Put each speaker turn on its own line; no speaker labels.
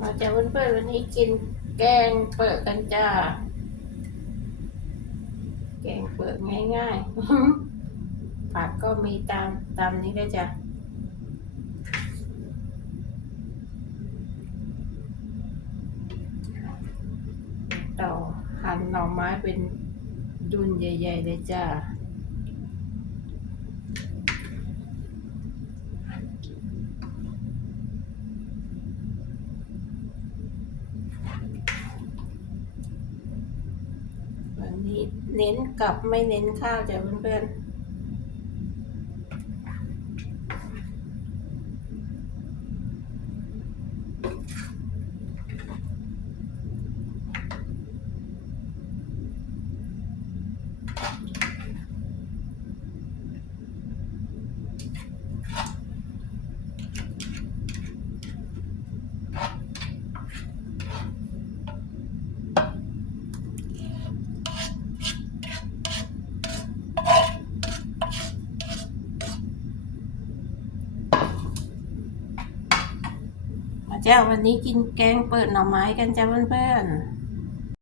มาจากเพื่อนๆวันนี้กินแกงเปิดกันจ้า แกงเปิดง่ายๆ ผักก็มีตามตามนี้เลยจ้ะต่อหั่นหน่อไม้เป็นดุนใหญ่ๆเลยจ้า นี้เน้นกับไม่เน้นข้าวจ้ะเพื่อนๆ มาจ้าวันนี้กินแกงเปิดหน่อไม้กันจ้ะเพื่อนๆ